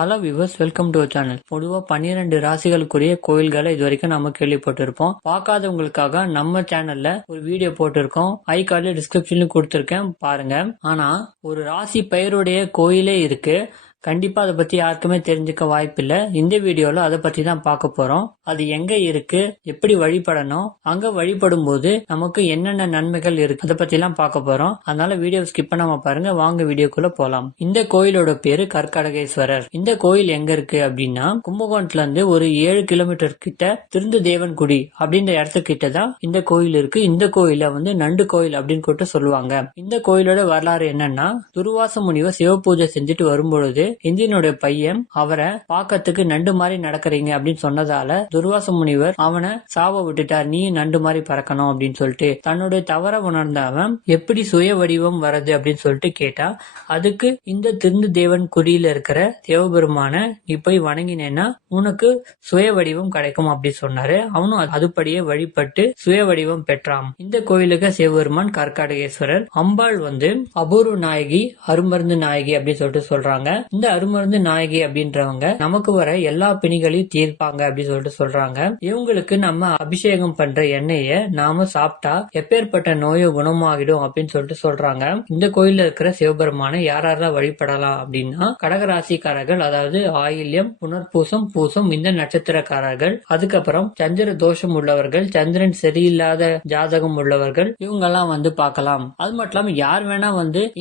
Hello viewers, welcome to channel. பொதுவாக 12 ராசிகளுக்குரிய கோயில்களை இது வரைக்கும் நம்ம கேள்விப்பட்டிருப்போம். பார்க்காதவங்களுக்காக நம்ம சேனல்ல ஒரு வீடியோ போட்டிருக்கோம். ஐ கார்டில் டிஸ்கிரிப்ஷன்லயும் கொடுத்திருக்கேன், பாருங்க. ஆனா ஒரு ராசி பெயருடைய கோயிலே இருக்கு. கண்டிப்பா அதை பத்தி யாருக்குமே தெரிஞ்சுக்க வாய்ப்பில்லை. இந்த வீடியோல அதை பத்தி தான் பார்க்க போறோம். அது எங்க இருக்கு, எப்படி வழிபடணும், அங்க வழிபடும் போது நமக்கு என்னென்ன நன்மைகள் இருக்கு, அதை பத்தி எல்லாம் பார்க்க போறோம். அதனால வீடியோ ஸ்கிப் பண்ணாம பாருங்க. வாங்க வீடியோக்குள்ள போலாம். இந்த கோயிலோட பேரு கற்கடகேஸ்வரர். இந்த கோயில் எங்க இருக்கு அப்படின்னா, கும்பகோணத்துல இருந்து ஒரு 7 கிலோமீட்டர் கிட்ட திருந்து தேவன்குடி அப்படின்ற இடத்துக்கிட்ட தான் இந்த கோயில் இருக்கு. இந்த கோயில நண்டு கோயில் அப்படின்னு கூட சொல்லுவாங்க. இந்த கோயிலோட வரலாறு என்னன்னா, துர்வாச முனிவர் சிவ பூஜை செஞ்சுட்டு வரும்பொழுது இந்தியனுடைய பையன் அவரை பார்க்கறதுக்கு நண்டு மாதிரி நடக்கிறீங்க அப்படின்னு சொன்னதால துர்வாச முனிவர் அவனை சாப விட்டுட்டார். நீ நண்டு மாதிரி பறக்கணும் அப்படின்னு சொல்லிட்டு தன்னுடைய தவற உணர்ந்த அவன் எப்படி சுய வடிவம் வருது அப்படின்னு சொல்லிட்டு கேட்டா, அதுக்கு இந்த திருந்து தேவன் குறியில இருக்கிற தேவபெருமான நீ போய் வணங்கினேன்னா உனக்கு சுய வடிவம் கிடைக்கும் அப்படி சொன்னாரு. அவனும் அதுபடியே வழிபட்டு சுய வடிவம் பெற்றான். இந்த கோயிலுக்கு சிவபெருமான் கற்காடகேஸ்வரர். அம்பாள் அபூர்வ நாயகி, அருமருந்து நாயகி அப்படின்னு சொல்லிட்டு சொல்றாங்க. இந்த அருமருந்து நாயகி அப்படின்றவங்க நமக்கு வர எல்லா பிணிகளையும் தீர்ப்பாங்க அப்படின்னு சொல்லிட்டு சொல்றாங்க. இவங்களுக்கு நம்ம அபிஷேகம் பண்ற எண்ணெய நாம சாப்பிட்டா எப்பேற்பட்ட நோயை குணமாகிடும் அப்படின்னு சொல்லிட்டு சொல்றாங்க. இந்த கோயில்ல இருக்கிற சிவபெருமானை யாரெல்லாம் வழிபடலாம் அப்படின்னா, கடகராசிக்காரர்கள், அதாவது ஆயில்யம், புனர்பூசம், பூசம் இந்த நட்சத்திரக்காரர்கள், அதுக்கப்புறம் சந்திர தோஷம் உள்ளவர்கள், சந்திரன் சரியில்லாத ஜாதகம் உள்ளவர்கள், இவங்க எல்லாம் பார்க்கலாம். அது மட்டும் இல்லாம யார் வேணா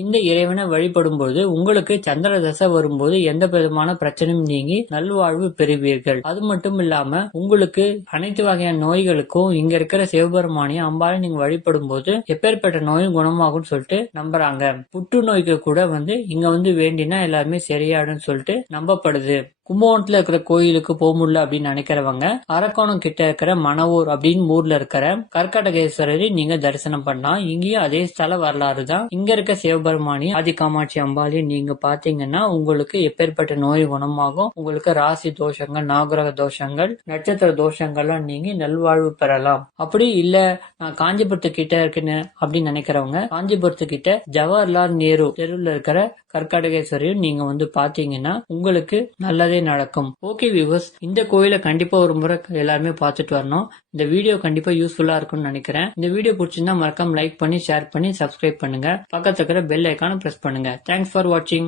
இந்த இறைவனை வழிபடும் போது உங்களுக்கு சந்திர தசை வரும்போது எந்த விதமான பிரச்சனையும் நீங்கி நல்வாழ்வு பெறுவீர்கள். அது மட்டும் இல்லாம உங்களுக்கு அனைத்து வகையான நோய்களுக்கும் இங்க இருக்கிற சிவபெருமானிய அம்பாலை நீங்க வழிபடும் போது எப்பேற்பட்ட நோயும் குணமாகும் சொல்லிட்டு நம்புறாங்க. புற்றுநோய்க்கு கூட இங்க வேண்டினா எல்லாருமே சரியாடும் சொல்லிட்டு நம்பப்படுது. கும்பகோணத்துல இருக்கிற கோயிலுக்கு போக முடியல அப்படின்னு நினைக்கிறவங்க அரக்கோணம் கிட்ட இருக்கிற மணவூர் அப்படின்னு ஊர்ல இருக்கிற கற்கடகேஸ்வரரை நீங்க தரிசனம் பண்ணலாம். இங்கேயும் அதே ஸ்தல வரலாறு தான். இங்க இருக்க சிவபெருமானி ஆதி காமாட்சி அம்பாலையும் நீங்க பாத்தீங்கன்னா உங்களுக்கு எப்பேற்பட்ட நோய் குணமாகும். உங்களுக்கு ராசி தோஷங்கள், நாகரக தோஷங்கள், நட்சத்திர தோஷங்கள்லாம் நீங்க நல்வாழ்வு பெறலாம். அப்படி இல்ல நான் காஞ்சிபுரத்து கிட்ட இருக்குன்னு அப்படின்னு நினைக்கிறவங்க காஞ்சிபுரத்து கிட்ட ஜவஹர்லால் நேரு தெருவில் இருக்கிற கற்கடகேஸ்வரையும் நீங்க பாத்தீங்கன்னா உங்களுக்கு நல்லதே நடக்கும். ஓகே வியூவர்ஸ், இந்த கோயிலை கண்டிப்பா ஒரு முறை எல்லாருமே பார்த்துட்டு வரணும். இந்த வீடியோ கண்டிப்பா யூஸ்ஃபுல்லா இருக்கும்னு நினைக்கிறேன். இந்த வீடியோ பிடிச்சிருந்தா மறக்காம லைக் பண்ணி, ஷேர் பண்ணி, சப்ஸ்கிரைப் பண்ணுங்க. பக்கத்துல இருக்கிற பெல் ஐக்கான பிரஸ் பண்ணுங்க. தேங்க்ஸ் ஃபார் வாட்சிங்.